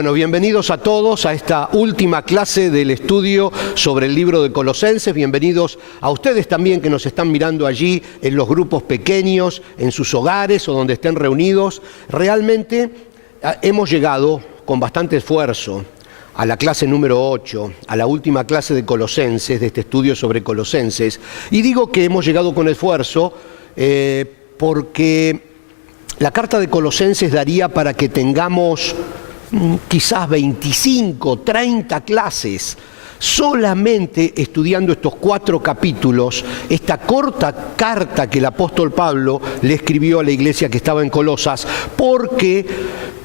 Bueno, bienvenidos a todos a esta última clase del estudio sobre el libro de Colosenses. Bienvenidos a ustedes también que nos están mirando allí en los grupos pequeños, en sus hogares o donde estén reunidos. Realmente hemos llegado con bastante esfuerzo a la clase número 8, a la última clase de Colosenses, de este estudio sobre Colosenses. Y digo que hemos llegado con esfuerzo porque la carta de Colosenses daría para que tengamos quizás 25, 30 clases solamente estudiando estos 4 capítulos, esta corta carta que el apóstol Pablo le escribió a la iglesia que estaba en Colosas, porque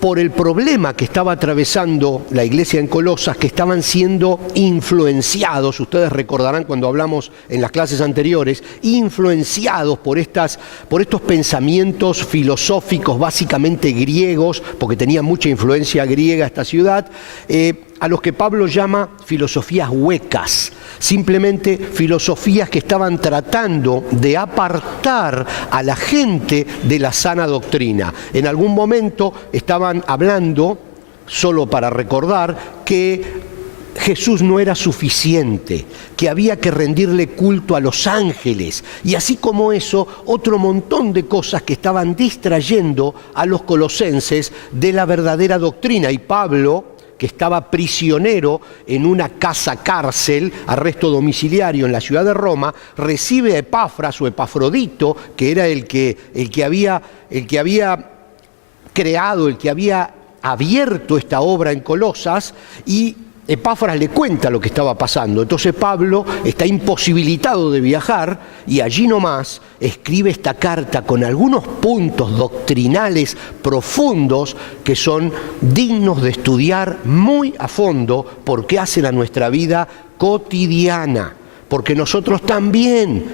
por el problema que estaba atravesando la iglesia en Colosas, que estaban siendo influenciados, ustedes recordarán cuando hablamos en las clases anteriores, influenciados por estos pensamientos filosóficos básicamente griegos, porque tenía mucha influencia griega esta ciudad, a los que Pablo llama filosofías huecas, simplemente filosofías que estaban tratando de apartar a la gente de la sana doctrina. En algún momento estaban hablando, solo para recordar, que Jesús no era suficiente, que había que rendirle culto a los ángeles, y así como eso, otro montón de cosas que estaban distrayendo a los colosenses de la verdadera doctrina. Y Pablo, que estaba prisionero en una casa cárcel, arresto domiciliario en la ciudad de Roma, recibe a Epafras o Epafrodito, que era el que había creado, el que había abierto esta obra en Colosas, y Epafras le cuenta lo que estaba pasando. Entonces Pablo está imposibilitado de viajar y allí nomás escribe esta carta con algunos puntos doctrinales profundos que son dignos de estudiar muy a fondo porque hacen a nuestra vida cotidiana, porque nosotros también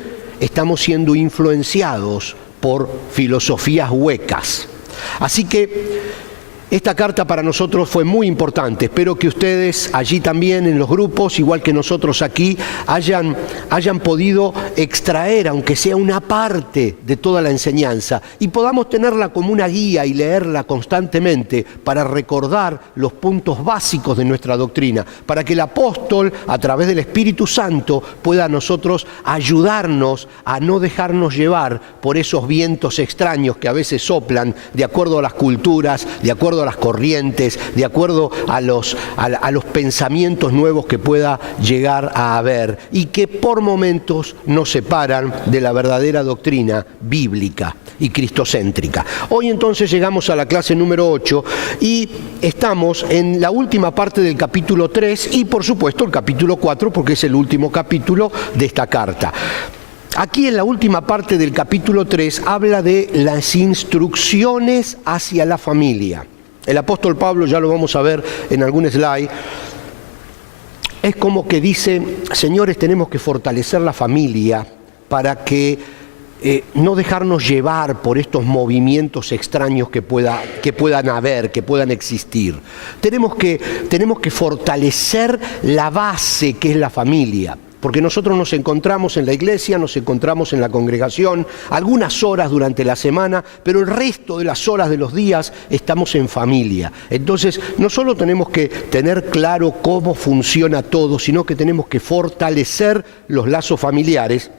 estamos siendo influenciados por filosofías huecas. Así que esta carta para nosotros fue muy importante. Espero que ustedes allí también en los grupos, igual que nosotros aquí, hayan podido extraer, aunque sea una parte de toda la enseñanza, y podamos tenerla como una guía y leerla constantemente para recordar los puntos básicos de nuestra doctrina, para que el apóstol, a través del Espíritu Santo, pueda a nosotros ayudarnos a no dejarnos llevar por esos vientos extraños que a veces soplan de acuerdo a las culturas, de acuerdo a las corrientes, de acuerdo a los pensamientos nuevos que pueda llegar a haber y que por momentos nos separan de la verdadera doctrina bíblica y cristocéntrica. Hoy entonces llegamos a la clase número 8 y estamos en la última parte del capítulo 3 y por supuesto el capítulo 4 porque es el último capítulo de esta carta. Aquí en la última parte del capítulo 3 habla de las instrucciones hacia la familia. El apóstol Pablo, ya lo vamos a ver en algún slide, es como que dice, señores, tenemos que fortalecer la familia para que no dejarnos llevar por estos movimientos extraños que puedan haber, que puedan existir. Tenemos que fortalecer la base que es la familia. Porque nosotros nos encontramos en la iglesia, nos encontramos en la congregación, algunas horas durante la semana, pero el resto de las horas de los días estamos en familia. Entonces, no solo tenemos que tener claro cómo funciona todo, sino que tenemos que fortalecer los lazos familiares.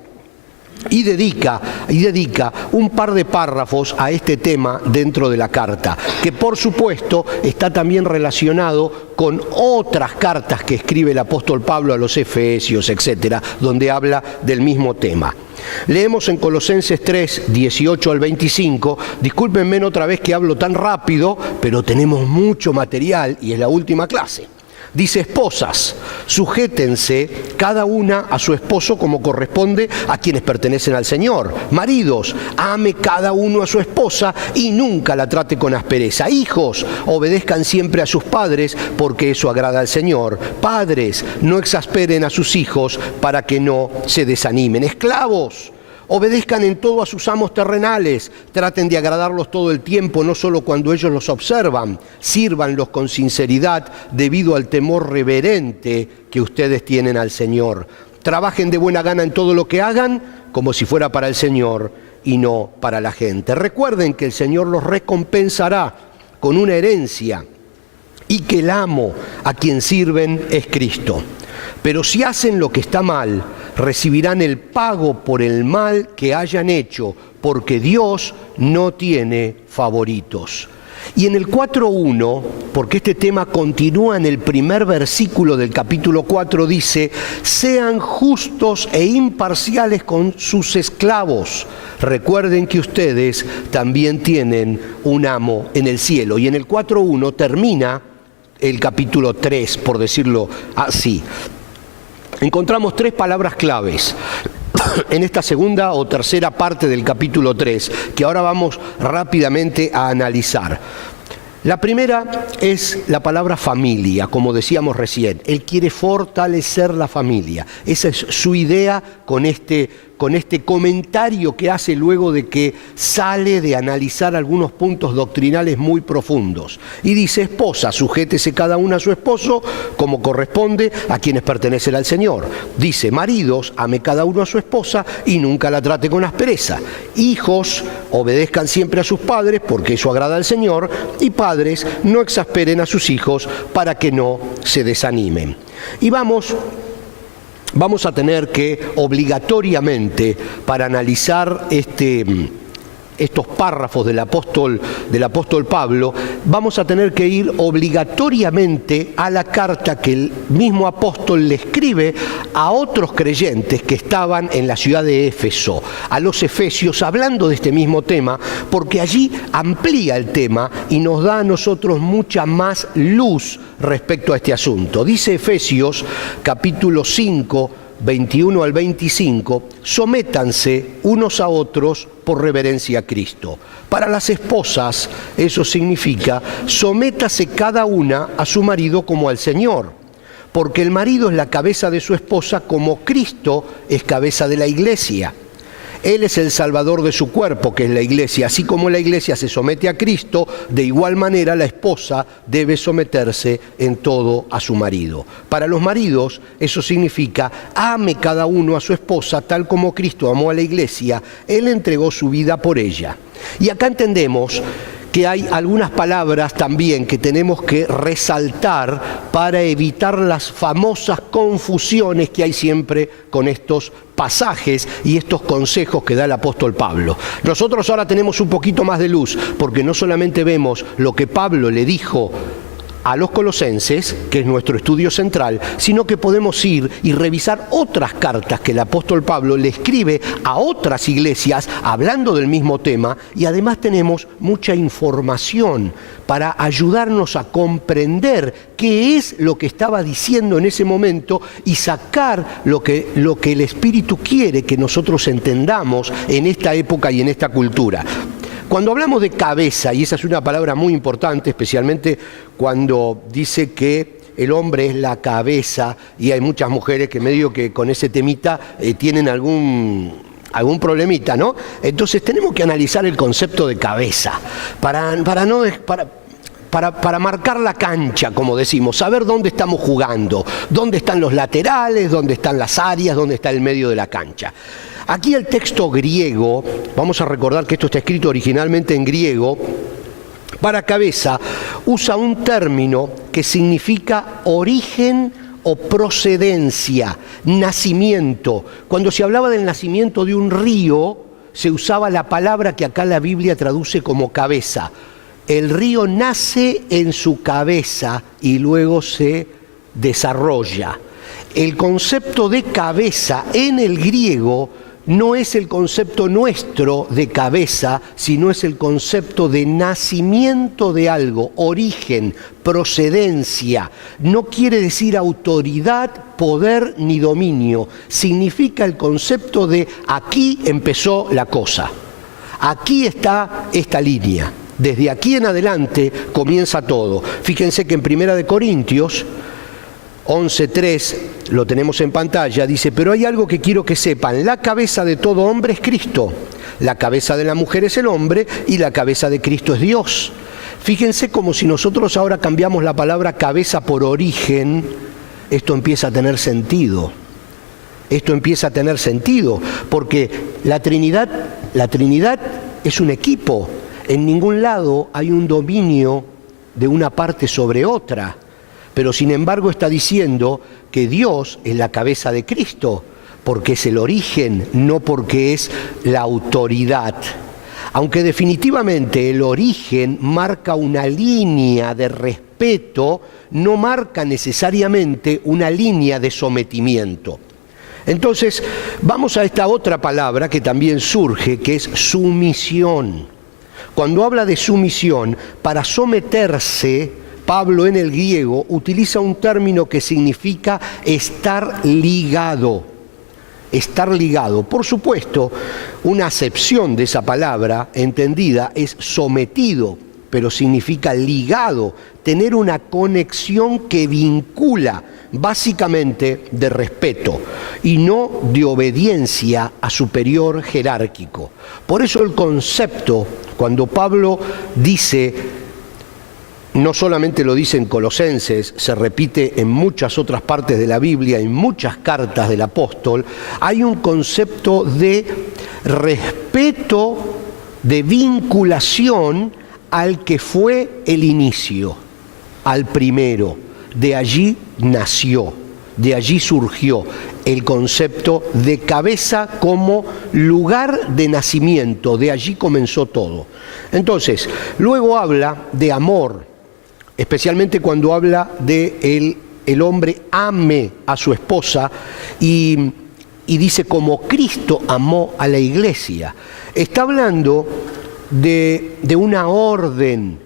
Y dedica un par de párrafos a este tema dentro de la carta, que por supuesto está también relacionado con otras cartas que escribe el apóstol Pablo a los Efesios, etcétera, donde habla del mismo tema. Leemos en Colosenses 3, 18 al 25, discúlpenme otra vez que hablo tan rápido, pero tenemos mucho material y es la última clase. Dice, esposas, sujétense cada una a su esposo como corresponde a quienes pertenecen al Señor. Maridos, ame cada uno a su esposa y nunca la trate con aspereza. Hijos, obedezcan siempre a sus padres porque eso agrada al Señor. Padres, no exasperen a sus hijos para que no se desanimen. Esclavos, obedezcan en todo a sus amos terrenales, traten de agradarlos todo el tiempo, no solo cuando ellos los observan, sírvanlos con sinceridad debido al temor reverente que ustedes tienen al Señor. Trabajen de buena gana en todo lo que hagan, como si fuera para el Señor y no para la gente. Recuerden que el Señor los recompensará con una herencia y que el amo a quien sirven es Cristo. Pero si hacen lo que está mal, recibirán el pago por el mal que hayan hecho, porque Dios no tiene favoritos. Y en el 4.1, porque este tema continúa en el primer versículo del capítulo 4, dice: sean justos e imparciales con sus esclavos. Recuerden que ustedes también tienen un amo en el cielo. Y en el 4.1 termina el capítulo 3, por decirlo así. Encontramos 3 palabras claves en esta segunda o tercera parte del capítulo 3, que ahora vamos rápidamente a analizar. La primera es la palabra familia, como decíamos recién. Él quiere fortalecer la familia. Esa es su idea con este comentario que hace luego de que sale de analizar algunos puntos doctrinales muy profundos. Y dice: esposa, sujétese cada una a su esposo como corresponde a quienes pertenecen al Señor. Dice: maridos, ame cada uno a su esposa y nunca la trate con aspereza. Hijos, obedezcan siempre a sus padres porque eso agrada al Señor. Y padres, no exasperen a sus hijos para que no se desanimen. Y vamos a tener que obligatoriamente, para analizar estos párrafos del apóstol Pablo, vamos a tener que ir obligatoriamente a la carta que el mismo apóstol le escribe a otros creyentes que estaban en la ciudad de Éfeso, a los efesios, hablando de este mismo tema, porque allí amplía el tema y nos da a nosotros mucha más luz respecto a este asunto. Dice Efesios capítulo 5, 21 al 25, sométanse unos a otros por reverencia a Cristo. Para las esposas, eso significa: sométase cada una a su marido como al Señor, porque el marido es la cabeza de su esposa, como Cristo es cabeza de la iglesia. Él es el salvador de su cuerpo, que es la iglesia. Así como la iglesia se somete a Cristo, de igual manera la esposa debe someterse en todo a su marido. Para los maridos, eso significa: ame cada uno a su esposa tal como Cristo amó a la iglesia. Él entregó su vida por ella. Y acá entendemos que hay algunas palabras también que tenemos que resaltar para evitar las famosas confusiones que hay siempre con estos pasajes y estos consejos que da el apóstol Pablo. Nosotros ahora tenemos un poquito más de luz, porque no solamente vemos lo que Pablo le dijo a los colosenses, que es nuestro estudio central, sino que podemos ir y revisar otras cartas que el apóstol Pablo le escribe a otras iglesias hablando del mismo tema, y además tenemos mucha información para ayudarnos a comprender qué es lo que estaba diciendo en ese momento y sacar lo que el Espíritu quiere que nosotros entendamos en esta época y en esta cultura. Cuando hablamos de cabeza, y esa es una palabra muy importante, especialmente cuando dice que el hombre es la cabeza, y hay muchas mujeres que medio que con ese temita tienen algún problemita, ¿no? Entonces tenemos que analizar el concepto de cabeza para marcar la cancha, como decimos, saber dónde estamos jugando, dónde están los laterales, dónde están las áreas, dónde está el medio de la cancha. Aquí el texto griego, vamos a recordar que esto está escrito originalmente en griego, para cabeza usa un término que significa origen o procedencia, nacimiento. Cuando se hablaba del nacimiento de un río, se usaba la palabra que acá la Biblia traduce como cabeza. El río nace en su cabeza y luego se desarrolla. El concepto de cabeza en el griego no es el concepto nuestro de cabeza, sino es el concepto de nacimiento de algo, origen, procedencia. No quiere decir autoridad, poder ni dominio. Significa el concepto de aquí empezó la cosa. Aquí está esta línea. Desde aquí en adelante comienza todo. Fíjense que en 1 Corintios 11.3, lo tenemos en pantalla, dice: pero hay algo que quiero que sepan, la cabeza de todo hombre es Cristo, la cabeza de la mujer es el hombre y la cabeza de Cristo es Dios. Fíjense como si nosotros ahora cambiamos la palabra cabeza por origen, esto empieza a tener sentido. Esto empieza a tener sentido, porque la Trinidad es un equipo. En ningún lado hay un dominio de una parte sobre otra, pero sin embargo está diciendo que Dios es la cabeza de Cristo, porque es el origen, no porque es la autoridad. Aunque definitivamente el origen marca una línea de respeto, no marca necesariamente una línea de sometimiento. Entonces, vamos a esta otra palabra que también surge, que es sumisión. Cuando habla de sumisión, para someterse, Pablo en el griego utiliza un término que significa estar ligado. Estar ligado. Por supuesto, una acepción de esa palabra entendida es sometido, pero significa ligado, tener una conexión que vincula, básicamente de respeto y no de obediencia a superior jerárquico. Por eso el concepto, cuando Pablo dice, no solamente lo dice en Colosenses, se repite en muchas otras partes de la Biblia, en muchas cartas del apóstol, hay un concepto de respeto, de vinculación al que fue el inicio, al primero. De allí nació, de allí surgió el concepto de cabeza como lugar de nacimiento, de allí comenzó todo. Entonces, luego habla de amor, especialmente cuando habla de el hombre ame a su esposa y dice como Cristo amó a la iglesia. Está hablando de una orden,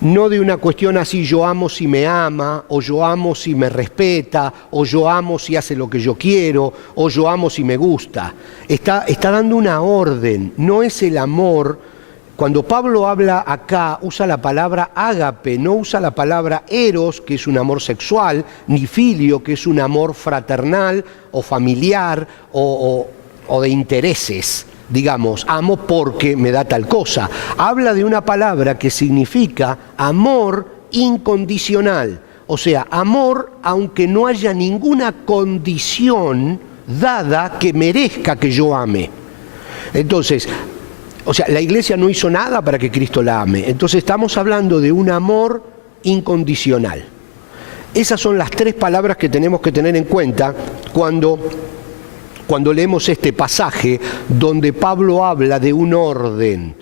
no de una cuestión así, yo amo si me ama, o yo amo si me respeta, o yo amo si hace lo que yo quiero, o yo amo si me gusta. Está dando una orden, no es el amor. Cuando Pablo habla acá, usa la palabra ágape, no usa la palabra eros, que es un amor sexual, ni filio, que es un amor fraternal o familiar o de intereses. Digamos, amo porque me da tal cosa. Habla de una palabra que significa amor incondicional. O sea, amor aunque no haya ninguna condición dada que merezca que yo ame. Entonces, o sea, la iglesia no hizo nada para que Cristo la ame. Entonces estamos hablando de un amor incondicional. Esas son las tres palabras que tenemos que tener en cuenta cuando leemos este pasaje donde Pablo habla de un orden,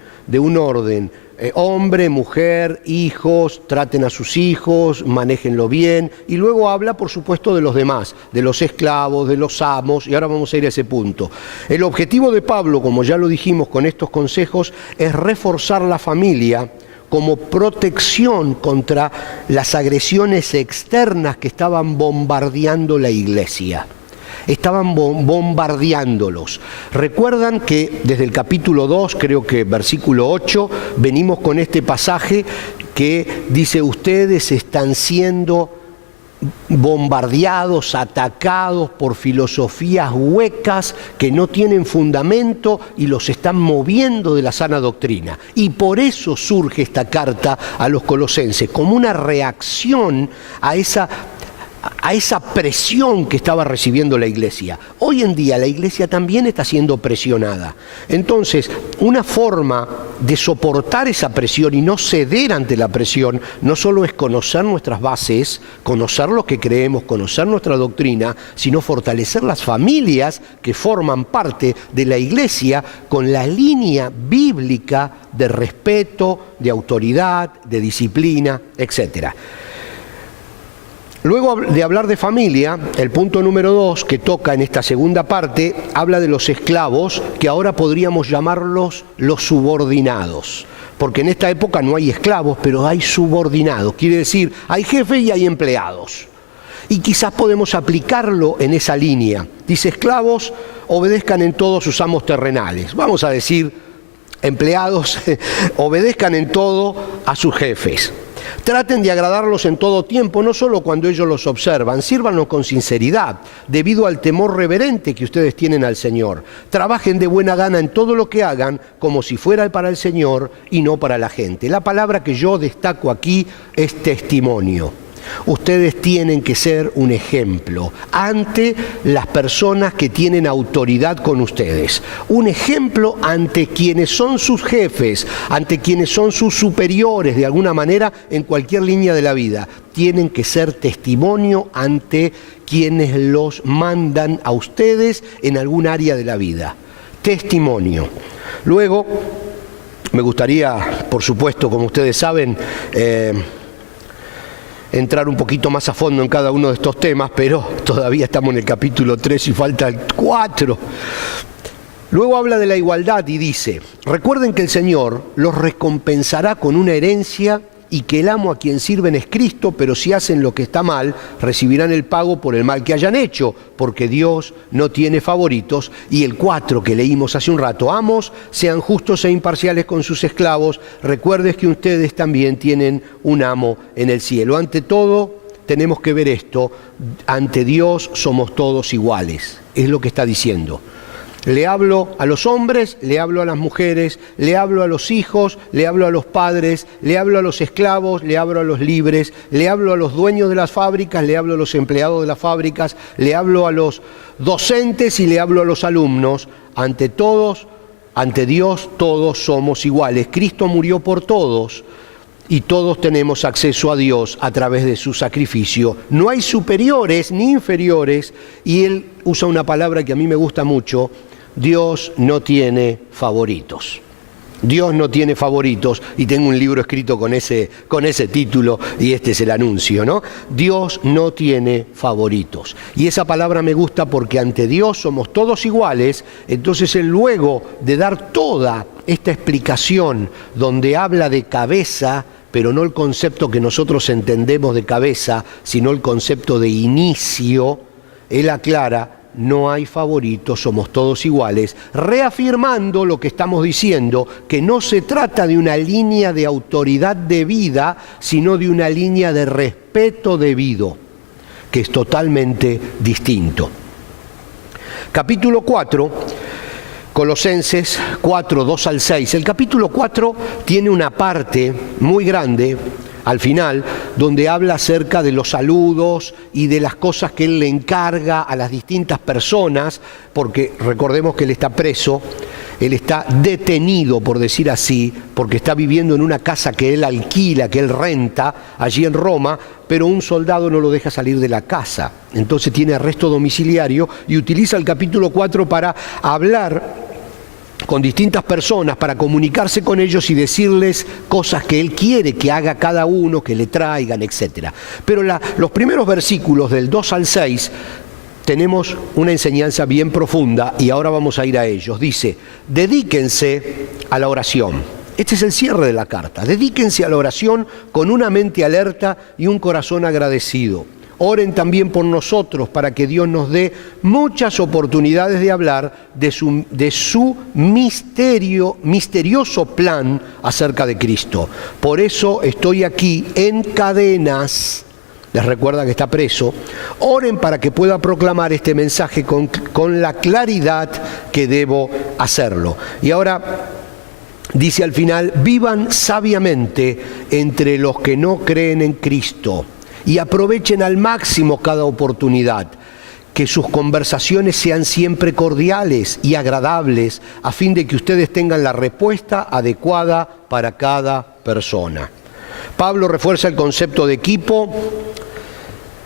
hombre, mujer, hijos, traten a sus hijos, manéjenlo bien, y luego habla, por supuesto, de los demás, de los esclavos, de los amos, y ahora vamos a ir a ese punto. El objetivo de Pablo, como ya lo dijimos con estos consejos, es reforzar la familia como protección contra las agresiones externas que estaban bombardeando la iglesia. Estaban bombardeándolos. Recuerdan que desde el capítulo 2, creo que versículo 8, venimos con este pasaje que dice, ustedes están siendo bombardeados, atacados por filosofías huecas que no tienen fundamento y los están moviendo de la sana doctrina. Y por eso surge esta carta a los colosenses, como una reacción a esa presión que estaba recibiendo la iglesia. Hoy en día la iglesia también está siendo presionada. Entonces, una forma de soportar esa presión y no ceder ante la presión, no solo es conocer nuestras bases, conocer lo que creemos, conocer nuestra doctrina, sino fortalecer las familias que forman parte de la iglesia con la línea bíblica de respeto, de autoridad, de disciplina, etcétera. Luego de hablar de familia, el punto número 2 que toca en esta segunda parte, habla de los esclavos, que ahora podríamos llamarlos los subordinados. Porque en esta época no hay esclavos, pero hay subordinados. Quiere decir, hay jefes y hay empleados. Y quizás podemos aplicarlo en esa línea. Dice, esclavos, obedezcan en todo sus amos terrenales. Vamos a decir, empleados, obedezcan en todo a sus jefes. Traten de agradarlos en todo tiempo, no solo cuando ellos los observan, sírvanlos con sinceridad, debido al temor reverente que ustedes tienen al Señor. Trabajen de buena gana en todo lo que hagan, como si fuera para el Señor y no para la gente. La palabra que yo destaco aquí es testimonio. Ustedes tienen que ser un ejemplo ante las personas que tienen autoridad con ustedes. Un ejemplo ante quienes son sus jefes, ante quienes son sus superiores de alguna manera en cualquier línea de la vida. Tienen que ser testimonio ante quienes los mandan a ustedes en algún área de la vida. Testimonio. Luego, me gustaría, por supuesto, como ustedes saben, entrar un poquito más a fondo en cada uno de estos temas, pero todavía estamos en el capítulo 3 y falta el 4. Luego habla de la igualdad y dice: recuerden que el Señor los recompensará con una herencia y que el amo a quien sirven es Cristo, pero si hacen lo que está mal, recibirán el pago por el mal que hayan hecho, porque Dios no tiene favoritos. Y el 4 que leímos hace un rato: amos, sean justos e imparciales con sus esclavos, recuerden que ustedes también tienen un amo en el cielo. Ante todo, tenemos que ver esto: ante Dios somos todos iguales, es lo que está diciendo. Le hablo a los hombres, le hablo a las mujeres, le hablo a los hijos, le hablo a los padres, le hablo a los esclavos, le hablo a los libres, le hablo a los dueños de las fábricas, le hablo a los empleados de las fábricas, le hablo a los docentes y le hablo a los alumnos. Ante todos, ante Dios, todos somos iguales. Cristo murió por todos y todos tenemos acceso a Dios a través de su sacrificio. No hay superiores ni inferiores, y él usa una palabra que a mí me gusta mucho: Dios no tiene favoritos. Dios no tiene favoritos, y tengo un libro escrito con ese título, y este es el anuncio, ¿no? Dios no tiene favoritos. Y esa palabra me gusta porque ante Dios somos todos iguales. Entonces él, luego de dar toda esta explicación donde habla de cabeza, pero no el concepto que nosotros entendemos de cabeza, sino el concepto de inicio, él aclara: no hay favoritos, somos todos iguales, reafirmando lo que estamos diciendo, que no se trata de una línea de autoridad debida, sino de una línea de respeto debido, que es totalmente distinto. Capítulo 4, Colosenses 4, 2 al 6. El capítulo 4 tiene una parte muy grande al final, donde habla acerca de los saludos y de las cosas que él le encarga a las distintas personas, porque recordemos que él está preso, él está detenido, por decir así, porque está viviendo en una casa que él alquila, que él renta allí en Roma, pero un soldado no lo deja salir de la casa. Entonces tiene arresto domiciliario y utiliza el capítulo 4 para hablar con distintas personas, para comunicarse con ellos y decirles cosas que él quiere que haga cada uno, que le traigan, etc. Pero los primeros versículos del 2 al 6 tenemos una enseñanza bien profunda, y ahora vamos a ir a ellos. Dice: dedíquense a la oración. Este es el cierre de la carta. Dedíquense a la oración con una mente alerta y un corazón agradecido. Oren también por nosotros para que Dios nos dé muchas oportunidades de hablar de su misterioso plan acerca de Cristo. Por eso estoy aquí en cadenas. Les recuerda que está preso. Oren para que pueda proclamar este mensaje con la claridad que debo hacerlo. Y ahora dice al final: vivan sabiamente entre los que no creen en Cristo y aprovechen al máximo cada oportunidad. Que sus conversaciones sean siempre cordiales y agradables, a fin de que ustedes tengan la respuesta adecuada para cada persona. Pablo refuerza el concepto de equipo,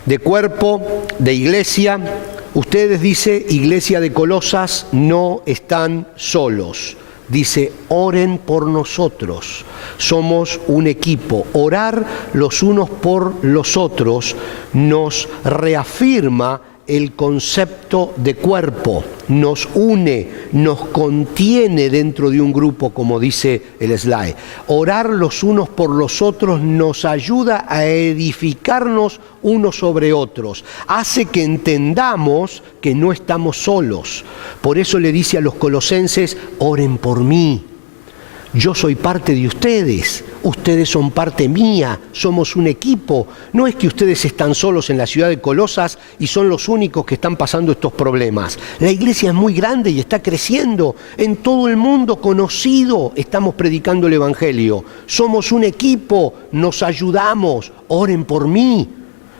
de cuerpo, de iglesia. Ustedes, dice, iglesia de Colosas, no están solos. Dice: oren por nosotros. Somos un equipo. Orar los unos por los otros nos reafirma el concepto de cuerpo, nos une, nos contiene dentro de un grupo, como dice el slide. Orar los unos por los otros nos ayuda a edificarnos unos sobre otros, hace que entendamos que no estamos solos. Por eso le dice a los colosenses: oren por mí. Yo soy parte de ustedes, ustedes son parte mía, somos un equipo. No es que ustedes están solos en la ciudad de Colosas y son los únicos que están pasando estos problemas. La iglesia es muy grande y está creciendo. En todo el mundo conocido estamos predicando el Evangelio. Somos un equipo, nos ayudamos. Oren por mí.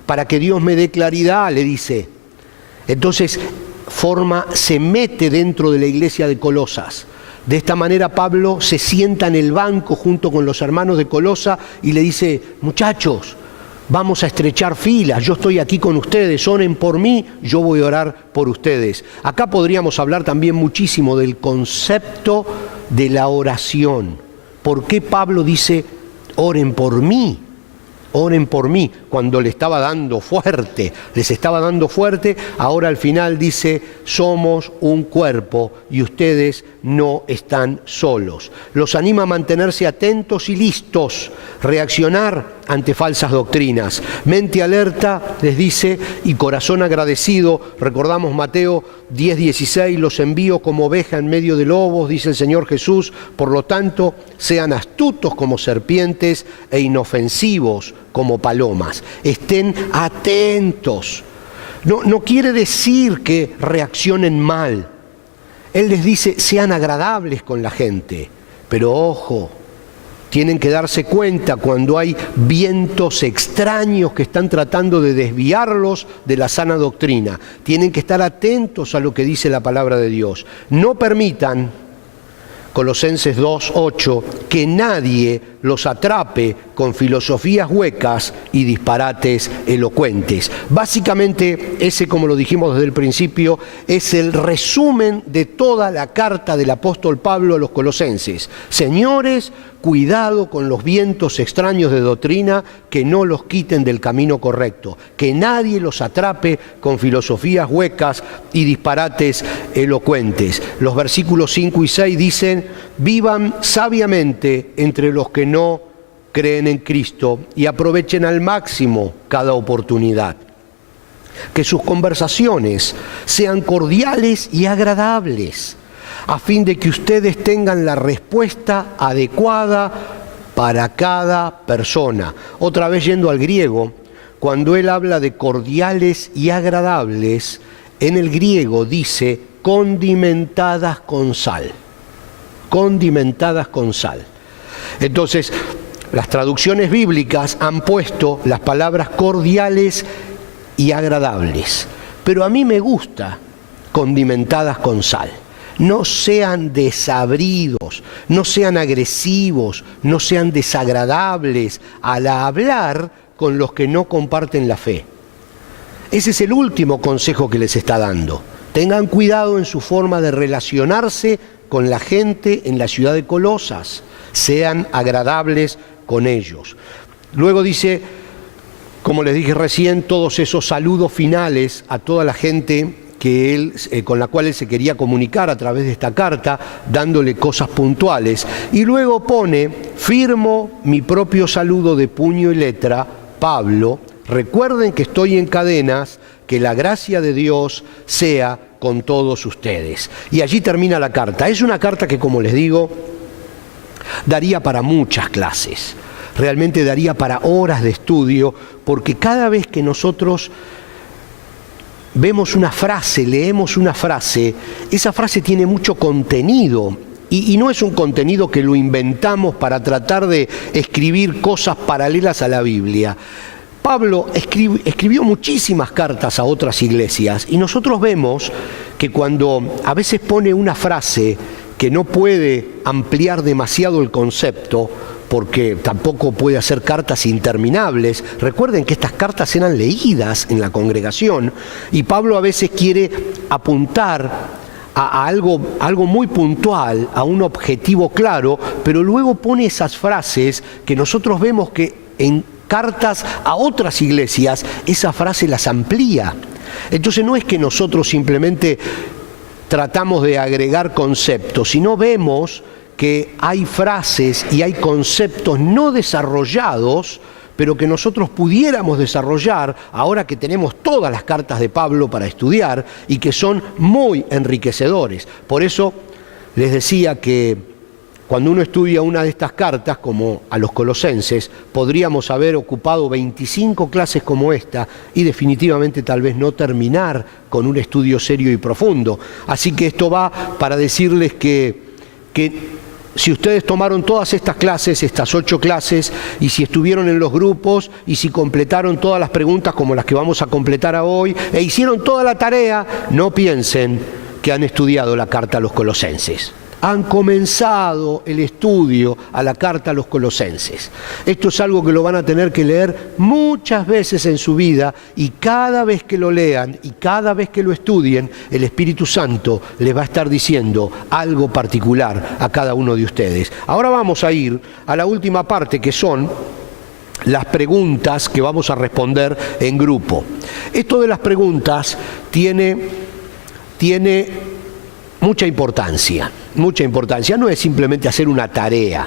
para que Dios me dé claridad, le dice. Entonces se mete dentro de la iglesia de Colosas. De esta manera Pablo se sienta en el banco junto con los hermanos de Colosa y le dice: muchachos, vamos a estrechar filas, yo estoy aquí con ustedes, oren por mí, yo voy a orar por ustedes. Acá podríamos hablar también muchísimo del concepto de la oración. ¿Por qué Pablo dice oren por mí? Oren por mí, cuando les estaba dando fuerte, ahora al final dice: somos un cuerpo y ustedes no están solos. Los anima a mantenerse atentos y listos, reaccionar ante falsas doctrinas. Mente alerta, les dice, y corazón agradecido. Recordamos Mateo 10:16, los envío como oveja en medio de lobos, dice el Señor Jesús. Por lo tanto, sean astutos como serpientes e inofensivos como palomas. Estén atentos. No quiere decir que reaccionen mal. Él les dice: sean agradables con la gente. Pero ojo, tienen que darse cuenta cuando hay vientos extraños que están tratando de desviarlos de la sana doctrina. Tienen que estar atentos a lo que dice la palabra de Dios. No permitan, Colosenses 2:8, que nadie los atrape con filosofías huecas y disparates elocuentes. Básicamente, ese, como lo dijimos desde el principio, es el resumen de toda la carta del apóstol Pablo a los colosenses. Señores, cuidado con los vientos extraños de doctrina, que no los quiten del camino correcto, que nadie los atrape con filosofías huecas y disparates elocuentes. Los versículos 5 y 6 dicen: vivan sabiamente entre los que no creen en Cristo y aprovechen al máximo cada oportunidad. Que sus conversaciones sean cordiales y agradables, a fin de que ustedes tengan la respuesta adecuada para cada persona. Otra vez yendo al griego, cuando él habla de cordiales y agradables, en el griego dice condimentadas con sal. Condimentadas con sal. Entonces, las traducciones bíblicas han puesto las palabras cordiales y agradables, pero a mí me gusta condimentadas con sal. No sean desabridos, no sean agresivos, no sean desagradables al hablar con los que no comparten la fe. Ese es el último consejo que les está dando. Tengan cuidado en su forma de relacionarse con la gente en la ciudad de Colosas. Sean agradables con ellos. Luego dice, como les dije recién, todos esos saludos finales a toda la gente que él, con la cual él se quería comunicar a través de esta carta, dándole cosas puntuales. Y luego pone: firmo mi propio saludo de puño y letra, Pablo. Recuerden que estoy en cadenas, que la gracia de Dios sea con todos ustedes. Y allí termina la carta. Es una carta que, como les digo, daría para muchas clases. Realmente daría para horas de estudio, porque cada vez que nosotros vemos una frase, leemos una frase, esa frase tiene mucho contenido y no es un contenido que lo inventamos para tratar de escribir cosas paralelas a la Biblia. Pablo escribió muchísimas cartas a otras iglesias y nosotros vemos que cuando a veces pone una frase que no puede ampliar demasiado el concepto, porque tampoco puede hacer cartas interminables. Recuerden que estas cartas eran leídas en la congregación y Pablo a veces quiere apuntar a algo muy puntual, a un objetivo claro, pero luego pone esas frases que nosotros vemos que en cartas a otras iglesias esa frase las amplía. Entonces no es que nosotros simplemente tratamos de agregar conceptos, sino vemos que hay frases y hay conceptos no desarrollados, pero que nosotros pudiéramos desarrollar ahora que tenemos todas las cartas de Pablo para estudiar y que son muy enriquecedores. Por eso les decía que cuando uno estudia una de estas cartas, como a los colosenses, podríamos haber ocupado 25 clases como esta y definitivamente tal vez no terminar con un estudio serio y profundo. Así que esto va para decirles que si ustedes tomaron todas estas clases, estas 8 clases, y si estuvieron en los grupos, y si completaron todas las preguntas como las que vamos a completar hoy, e hicieron toda la tarea, no piensen que han estudiado la carta a los Colosenses. Han comenzado el estudio a la carta a los Colosenses. Esto es algo que lo van a tener que leer muchas veces en su vida, y cada vez que lo lean y cada vez que lo estudien, el Espíritu Santo les va a estar diciendo algo particular a cada uno de ustedes. Ahora vamos a ir a la última parte, que son las preguntas que vamos a responder en grupo. Esto de las preguntas tiene mucha importancia. No es simplemente hacer una tarea.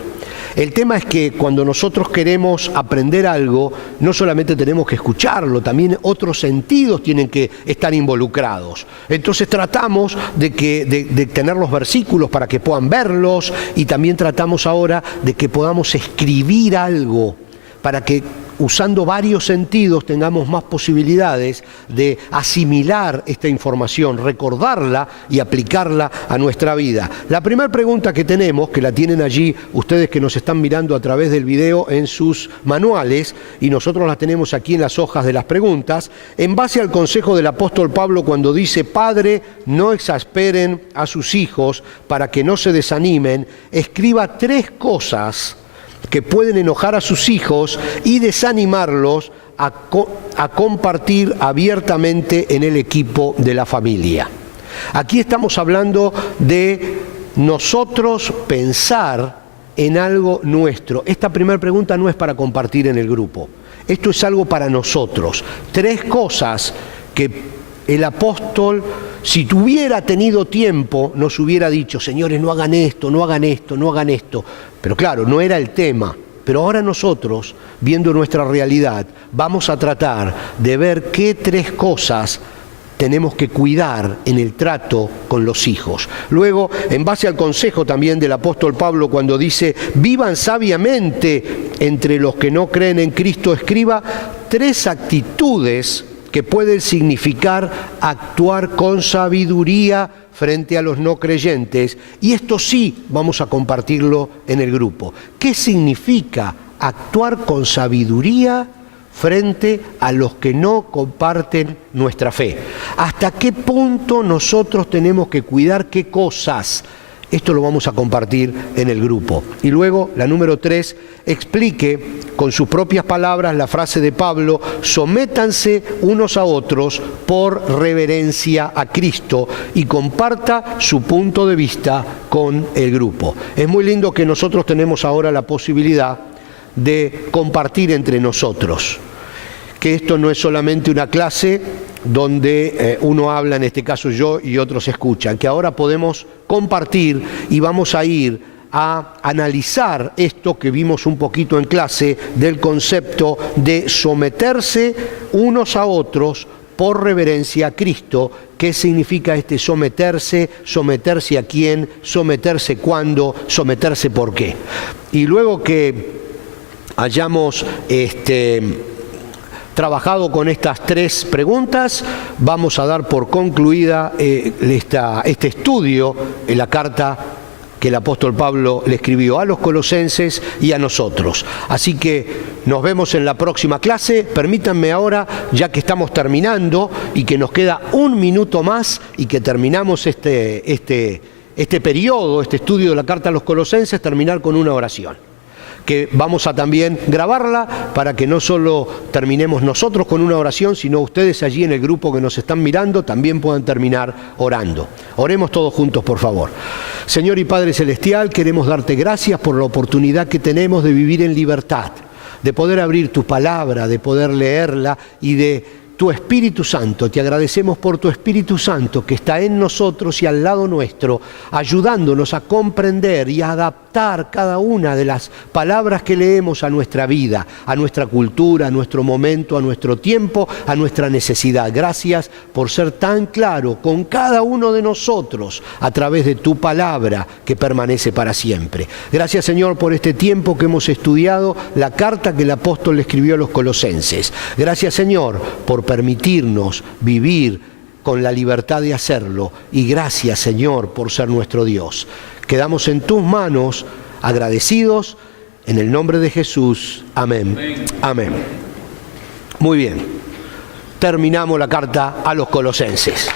El tema es que cuando nosotros queremos aprender algo, no solamente tenemos que escucharlo, también otros sentidos tienen que estar involucrados. Entonces tratamos de tener los versículos para que puedan verlos, y también tratamos ahora de que podamos escribir algo para que, usando varios sentidos, tengamos más posibilidades de asimilar esta información, recordarla y aplicarla a nuestra vida. La primera pregunta que tenemos, que la tienen allí ustedes que nos están mirando a través del video en sus manuales, y nosotros la tenemos aquí en las hojas de las preguntas, en base al consejo del apóstol Pablo cuando dice: Padre, no exasperen a sus hijos para que no se desanimen, escriba 3 cosas que pueden enojar a sus hijos y desanimarlos a compartir abiertamente en el equipo de la familia. Aquí estamos hablando de nosotros pensar en algo nuestro. Esta primera pregunta no es para compartir en el grupo. Esto es algo para nosotros. 3 cosas que el apóstol, si tuviera tenido tiempo, nos hubiera dicho: señores, no hagan esto, no hagan esto, no hagan esto. Pero claro, no era el tema. Pero ahora nosotros, viendo nuestra realidad, vamos a tratar de ver qué 3 cosas tenemos que cuidar en el trato con los hijos. Luego, en base al consejo también del apóstol Pablo cuando dice: vivan sabiamente entre los que no creen en Cristo, escriba 3 actitudes que pueden significar actuar con sabiduría frente a los no creyentes, y esto sí vamos a compartirlo en el grupo. ¿Qué significa actuar con sabiduría frente a los que no comparten nuestra fe? ¿Hasta qué punto nosotros tenemos que cuidar qué cosas? Esto lo vamos a compartir en el grupo. Y luego, la número 3, explique con sus propias palabras la frase de Pablo: sométanse unos a otros por reverencia a Cristo, y comparta su punto de vista con el grupo. Es muy lindo que nosotros tenemos ahora la posibilidad de compartir entre nosotros, que esto no es solamente una clase donde uno habla, en este caso yo, y otros escuchan, que ahora podemos compartir y vamos a ir a analizar esto que vimos un poquito en clase del concepto de someterse unos a otros por reverencia a Cristo. ¿Qué significa este someterse? ¿Someterse a quién? ¿Someterse cuándo? ¿Someterse por qué? Y luego que hayamos trabajado con estas 3 preguntas, vamos a dar por concluida este estudio en la carta que el apóstol Pablo le escribió a los Colosenses y a nosotros. Así que nos vemos en la próxima clase. Permítanme ahora, ya que estamos terminando y que nos queda 1 minuto más y que terminamos este periodo, este estudio de la carta a los Colosenses, terminar con una oración, que vamos a también grabarla para que no solo terminemos nosotros con una oración, sino ustedes allí en el grupo que nos están mirando también puedan terminar orando. Oremos todos juntos, por favor. Señor y Padre Celestial, queremos darte gracias por la oportunidad que tenemos de vivir en libertad, de poder abrir tu palabra, de poder leerla y de tu Espíritu Santo. Te agradecemos por tu Espíritu Santo que está en nosotros y al lado nuestro, ayudándonos a comprender y a adaptar cada una de las palabras que leemos a nuestra vida, a nuestra cultura, a nuestro momento, a nuestro tiempo, a nuestra necesidad. Gracias por ser tan claro con cada uno de nosotros a través de tu palabra que permanece para siempre. Gracias, Señor, por este tiempo que hemos estudiado la carta que el apóstol le escribió a los Colosenses. Gracias, Señor, por permitirnos vivir con la libertad de hacerlo, y gracias, Señor, por ser nuestro Dios. Quedamos en tus manos, agradecidos, en el nombre de Jesús. Amén. Amén. Muy bien. Terminamos la carta a los Colosenses.